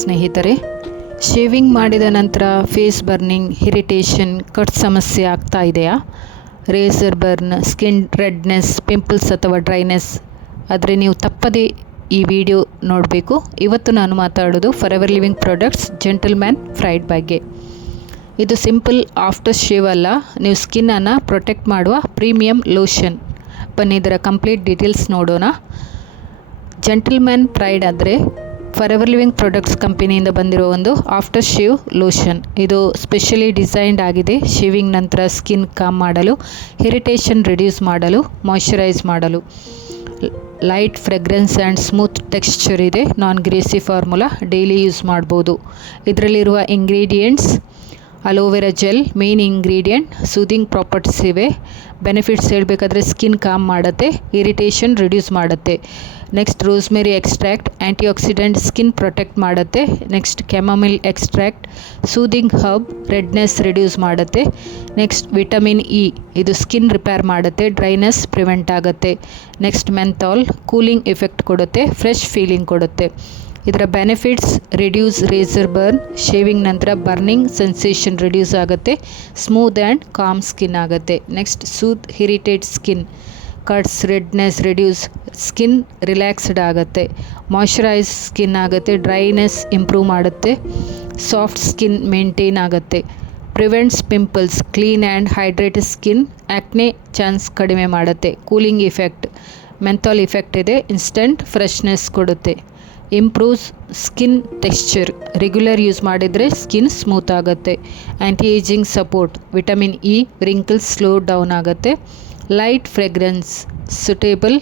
ಸ್ನೇಹಿತರೆ, ಶೇವಿಂಗ್ ಮಾಡಿದ ನಂತರ ಫೇಸ್ ಬರ್ನಿಂಗ್, ಇರಿಟೇಷನ್, ಕಟ್ ಸಮಸ್ಯೆ ಆಗ್ತಾ ಇದೆಯಾ? Razor burn, skin redness, pimples ಅಥವಾ ಡ್ರೈನೆಸ್ ಆದರೆ ನೀವು ತಪ್ಪದೇ ಈ ವಿಡಿಯೋ ನೋಡಬೇಕು. ಇವತ್ತು ನಾನು ಮಾತಾಡೋದು Forever Living Products Gentleman Pride ಬಗ್ಗೆ. ಇದು ಸಿಂಪಲ್ ಆಫ್ಟರ್ ಶೇವ್ ಅಲ್ಲ, ನೀವು ಸ್ಕಿನ್ನನ್ನು ಪ್ರೊಟೆಕ್ಟ್ ಮಾಡುವ ಪ್ರೀಮಿಯಂ ಲೋಷನ್. ಬನ್ನಿ ಇದರ ಕಂಪ್ಲೀಟ್ ಡೀಟೇಲ್ಸ್ ನೋಡೋಣ. ಜೆಂಟಲ್ಮ್ಯಾನ್ ಪ್ರೈಡ್ ಆದರೆ ಫಾರೆವರ್ ಲಿವಿಂಗ್ ಪ್ರಾಡಕ್ಟ್ಸ್ ಕಂಪನಿಯಿಂದ ಬಂದಿರೋ ಒಂದು ಆಫ್ಟರ್ ಶೇವ್ ಲೋಷನ್. ಇದು ಸ್ಪೆಷಲಿ ಡಿಸೈನ್ಡ್ ಆಗಿದೆ ಶೇವಿಂಗ್ ನಂತರ ಸ್ಕಿನ್ ಕಾಮ್ ಮಾಡಲು, ಇರಿಟೇಷನ್ ರಿಡ್ಯೂಸ್ ಮಾಡಲು, ಮಾಯ್ಶ್ಚರೈಸ್ ಮಾಡಲು. Light fragrance and smooth texture ಇದೆ. Non greasy formula, daily use ಮಾಡ್ಬೋದು. ಇದರಲ್ಲಿರುವ ingredients: aloe vera gel main ingredient, soothing properties ಇವೆ. ಬೆನಿಫಿಟ್ಸ್ ಹೇಳಬೇಕಾದ್ರೆ ಸ್ಕಿನ್ ಕಾಮ್ ಮಾಡುತ್ತೆ, ಇರಿಟೇಷನ್ ರಿಡ್ಯೂಸ್ ಮಾಡುತ್ತೆ. Next rosemary extract, antioxidant, skin protect ಮಾಡುತ್ತೆ. Next chamomile extract, soothing herb, redness reduce ಮಾಡುತ್ತೆ. Next vitamin E, ಇದು skin repair ಮಾಡುತ್ತೆ, dryness prevent ಆಗುತ್ತೆ. Next menthol, cooling effect ಕೊಡುತ್ತೆ, ಫ್ರೆಶ್ ಫೀಲಿಂಗ್ ಕೊಡುತ್ತೆ. ಇದರ benefits: reduce razor burn, shaving ನಂತರ burning sensation reduce ಆಗುತ್ತೆ, ಸ್ಮೂತ್ ಆ್ಯಂಡ್ ಕಾಮ್ ಸ್ಕಿನ್ ಆಗುತ್ತೆ. Next soothe irritate skin, cuts, redness reduce, skin relaxed ಆಗುತ್ತೆ. Moisturise skin ಆಗುತ್ತೆ, dryness improve ಮಾಡುತ್ತೆ, soft skin maintain ಆಗುತ್ತೆ. Prevents pimples, clean and hydrated skin, acne chance ಕಡಿಮೆ ಮಾಡುತ್ತೆ. Cooling effect, menthol effect ಇದೆ, instant freshness ಕೊಡುತ್ತೆ. Improves skin texture, regular use ಮಾಡಿದರೆ skin smooth ಆಗುತ್ತೆ. Anti ageing support, vitamin E, wrinkles slow down ಆಗುತ್ತೆ. Light fragrance, suitable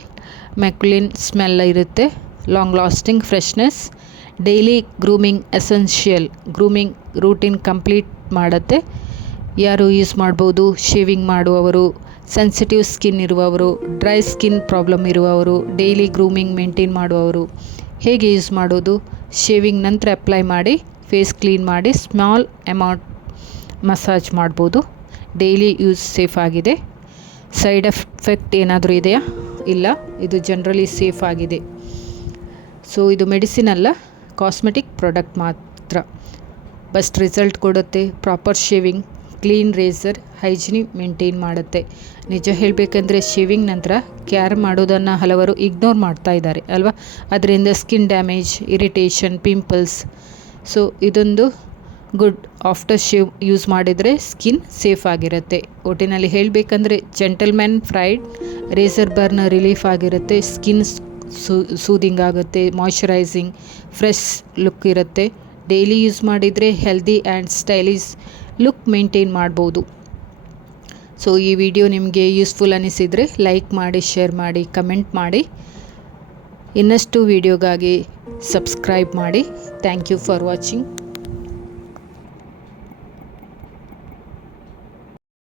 masculine smell ಇರುತ್ತೆ. Long lasting freshness. Daily grooming essential, grooming routine complete ಮಾಡುತ್ತೆ. ಯಾರು use ಮಾಡ್ಬೋದು? Shaving ಮಾಡುವವರು, sensitive skin ಇರುವವರು, dry skin problem ಇರುವವರು, daily grooming maintain ಮಾಡುವವರು. ಹೇಗೆ ಯೂಸ್ ಮಾಡೋದು? ಶೇವಿಂಗ್ ನಂತರ ಅಪ್ಲೈ ಮಾಡಿ ಫೇಸ್ ಕ್ಲೀನ್ ಮಾಡಿ ಸ್ಮಾಲ್ ಅಮೌಂಟ್ ಮಸಾಜ್ ಮಾಡ್ಬೋದು. ಡೈಲಿ ಯೂಸ್ ಸೇಫ್ ಆಗಿದೆ. ಸೈಡ್ ಎಫೆಕ್ಟ್ ಏನಾದರೂ ಇದೆಯಾ? ಇಲ್ಲ, ಇದು ಜನರಲಿ ಸೇಫ್ ಆಗಿದೆ. ಸೊ ಇದು ಮೆಡಿಸಿನ್ ಅಲ್ಲ, ಕಾಸ್ಮೆಟಿಕ್ ಪ್ರಾಡಕ್ಟ್ ಮಾತ್ರ. ಬೆಸ್ಟ್ ರಿಸಲ್ಟ್ ಕೊಡುತ್ತೆ. Proper shaving, clean razor, hygienic maintain ಮಾಡುತ್ತೆ. ನಿಜ ಹೇಳಬೇಕಂದ್ರೆ ಶೇವಿಂಗ್ ನಂತರ ಕೇರ್ ಮಾಡೋದನ್ನು ಹಲವರು ಇಗ್ನೋರ್ ಮಾಡ್ತಾ ಇದ್ದಾರೆ ಅಲ್ವಾ? ಅದರಿಂದ skin damage, irritation, pimples. So ಇದೊಂದು ಗುಡ್. ಆಫ್ಟರ್ ಶೇವ್ ಯೂಸ್ ಮಾಡಿದರೆ ಸ್ಕಿನ್ ಸೇಫ್ ಆಗಿರುತ್ತೆ. ಒಟ್ಟಿನಲ್ಲಿ ಹೇಳಬೇಕಂದ್ರೆ gentleman fried razor burn relief ಆಗಿರುತ್ತೆ, ಸ್ಕಿನ್ ಸೂದಿಂಗ್ ಆಗುತ್ತೆ, ಮಾಯ್ಶ್ಚರೈಸಿಂಗ್, ಫ್ರೆಶ್ ಲುಕ್ ಇರುತ್ತೆ. ಡೈಲಿ ಯೂಸ್ ಮಾಡಿದರೆ healthy and stylish look maintain ಮಾಡ್ಬೋದು. ಸೊ ಈ ವಿಡಿಯೋ ನಿಮಗೆ ಯೂಸ್ಫುಲ್ ಅನಿಸಿದರೆ ಲೈಕ್ ಮಾಡಿ, ಶೇರ್ ಮಾಡಿ, ಕಮೆಂಟ್ ಮಾಡಿ. ಇನ್ನಷ್ಟು ವಿಡಿಯೋಗಾಗಿ ಸಬ್ಸ್ಕ್ರೈಬ್ ಮಾಡಿ. Thank you for watching.